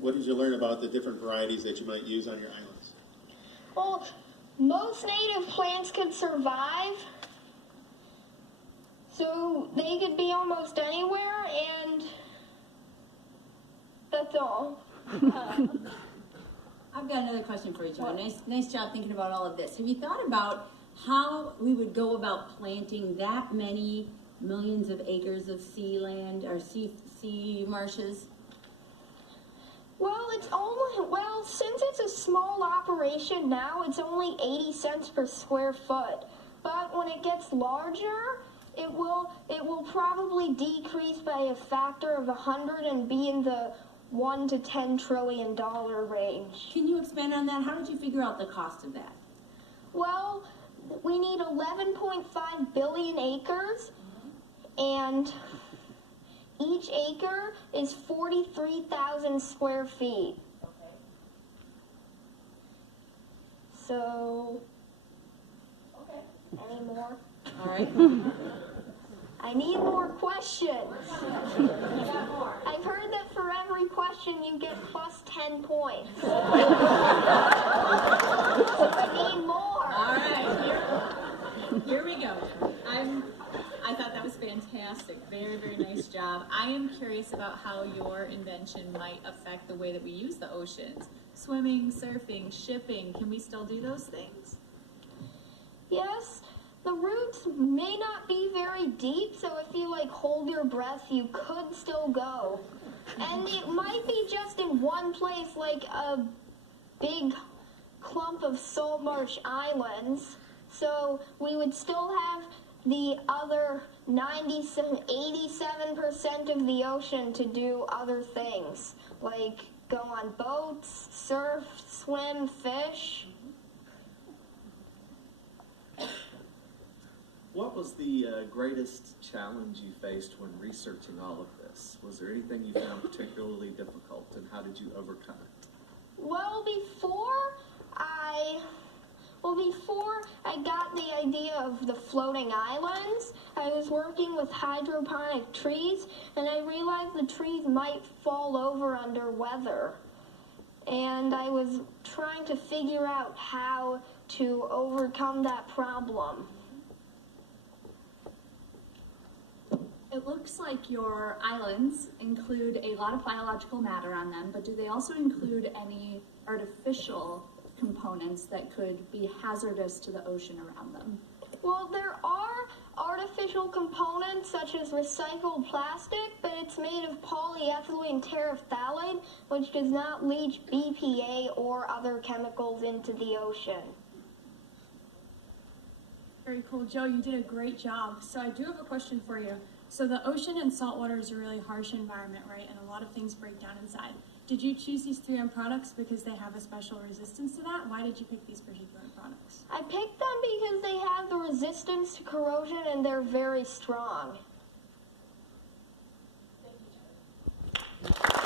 what did you learn about the different varieties that you might use on your islands? Well, most native plants could survive, so they could be almost anywhere, and that's all. I've got another question for you, John. Nice job thinking about all of this. Have you thought about how we would go about planting that many millions of acres of sea land or sea marshes? Well, since it's a small operation now, it's only 80 cents per square foot. But when it gets larger, it will probably decrease by a factor of 100 and be in the $1 to $10 trillion range. Can you expand on that? How did you figure out the cost of that? Well, we need 11.5 billion acres, and each acre is 43,000 square feet. Okay. So, Okay. any more? All right. I need more questions. You got more. I've heard that for every question you get plus 10 points. I need more. All right, here we go. I thought that was fantastic. Very, very nice job. I am curious about how your invention might affect the way that we use the oceans. Swimming, surfing, shipping, can we still do those things? Yes, the roots may not be very deep, so if you hold your breath, you could still go. And it might be just in one place, like a big clump of salt marsh islands. So we would still have the other 87% of the ocean to do other things, like go on boats, surf, swim, fish. What was the greatest challenge you faced when researching all of this? Was there anything you found particularly difficult, and how did you overcome it? Well, before I got the idea of the floating islands, I was working with hydroponic trees, and I realized the trees might fall over under weather. And I was trying to figure out how to overcome that problem. It looks like your islands include a lot of biological matter on them, but do they also include any artificial components that could be hazardous to the ocean around them? Well, there are artificial components such as recycled plastic, but it's made of polyethylene terephthalate, which does not leach BPA or other chemicals into the ocean. Very cool. Joe, you did a great job. So I do have a question for you. So the ocean and saltwater is a really harsh environment, right? And a lot of things break down inside. Did you choose these 3M products because they have a special resistance to that? Why did you pick these particular products? I picked them because they have the resistance to corrosion and they're very strong.